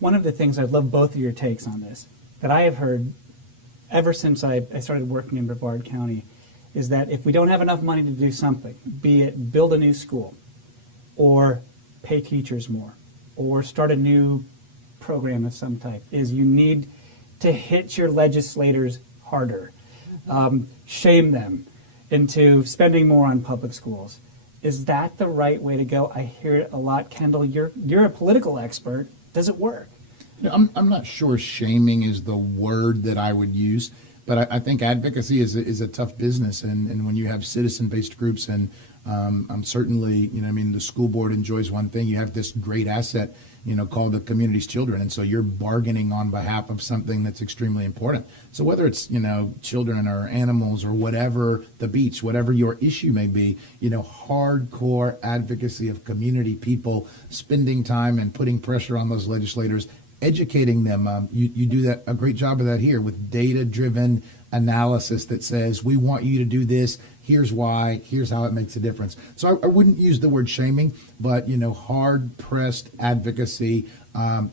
one of the things, I'd love both of your takes on this, that I have heard ever since I started working in Brevard County, is that if we don't have enough money to do something, be it build a new school, or pay teachers more, or start a new program of some type, is you need to hit your legislators harder, shame them into spending more on public schools. Is that the right way to go? I hear it a lot. Kendall, you're a political expert. Does it work? I'm not sure shaming is the word that I would use, but I think advocacy is a tough business, and when you have citizen-based groups, and I'm certainly, the school board enjoys one thing. You have this great asset, called the community's children, and so you're bargaining on behalf of something that's extremely important. So whether it's, children or animals or whatever, the beach, whatever your issue may be, hardcore advocacy of community people spending time and putting pressure on those legislators, educating them. You do that a great job of that here with data-driven analysis that says, we want you to do this, here's why, here's how it makes a difference. So I wouldn't use the word shaming, but hard-pressed advocacy.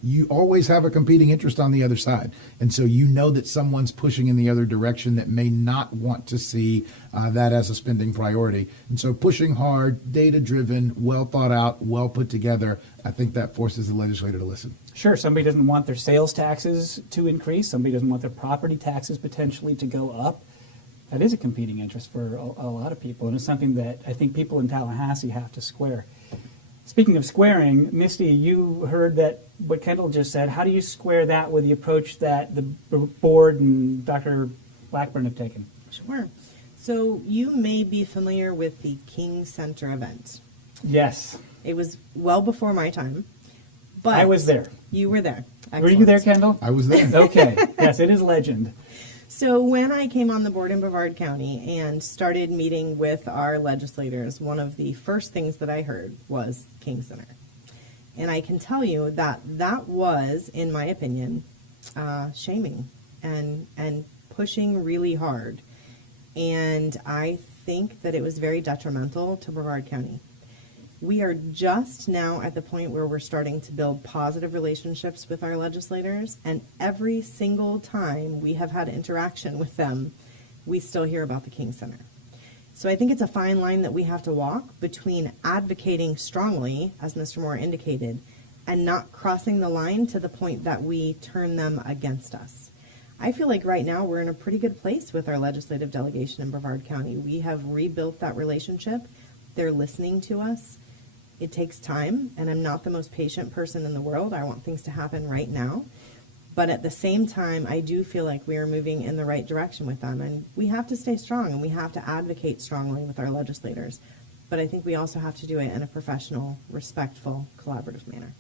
You always have a competing interest on the other side, and so that someone's pushing in the other direction that may not want to see that as a spending priority. And so pushing hard, data-driven, well thought out, well put together, I think that forces the legislator to listen. Sure, somebody doesn't want their sales taxes to increase. Somebody doesn't want their property taxes potentially to go up. That is a competing interest for a lot of people, and it's something that I think people in Tallahassee have to square. Speaking of squaring, Misty, you heard that what Kendall just said. How do you square that with the approach that the board and Dr. Blackburn have taken? Sure. So you may be familiar with the King Center event. Yes. It was well before my time. But I was there. You were there. Excellent. Were you there, Kendall? I was there. Okay. Yes, it is legend. So when I came on the board in Brevard County and started meeting with our legislators, one of the first things that I heard was King Center. And I can tell you that that was, in my opinion, shaming and pushing really hard. And I think that it was very detrimental to Brevard County. We are just now at the point where we're starting to build positive relationships with our legislators, and every single time we have had interaction with them, we still hear about the King Center. So I think it's a fine line that we have to walk between advocating strongly, as Mr. Moore indicated, and not crossing the line to the point that we turn them against us. I feel like right now we're in a pretty good place with our legislative delegation in Brevard County. We have rebuilt that relationship. They're listening to us. It takes time, and I'm not the most patient person in the world. I want things to happen right now. But at the same time, I do feel like we are moving in the right direction with them. And we have to stay strong, and we have to advocate strongly with our legislators. But I think we also have to do it in a professional, respectful, collaborative manner.